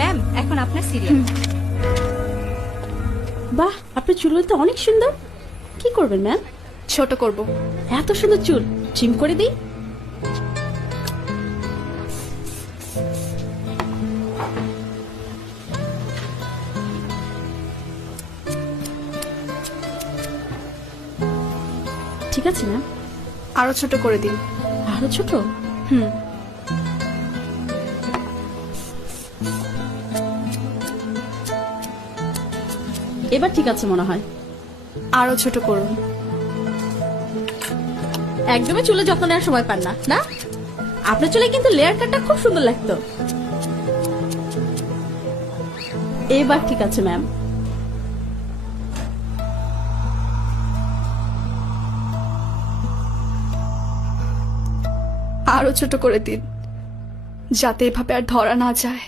Ma'am এখন আপনার serial. বাহ, আপনার চুলগুলো তো অনেক সুন্দর। কি করবেন ম্যাম? ছোট করব। এত সুন্দর চুল ট্রিম করে দিই। ঠিক আছে ম্যাম। আরো ছোট করে দিন। আরো ছোট? হুম। এবার ঠিক আছে মনে হয়। আরো ছোট করুন। একদমই চুলে যত্ন নেওয়ার সময় পান না, না? আপনার চুলে কিন্তু লেয়ার কাটটা খুব সুন্দর লাগতো। এবার ঠিক আছে ম্যাম। আরো ছোট করে দিন, যাতে এভাবে আর ধরা না যায়।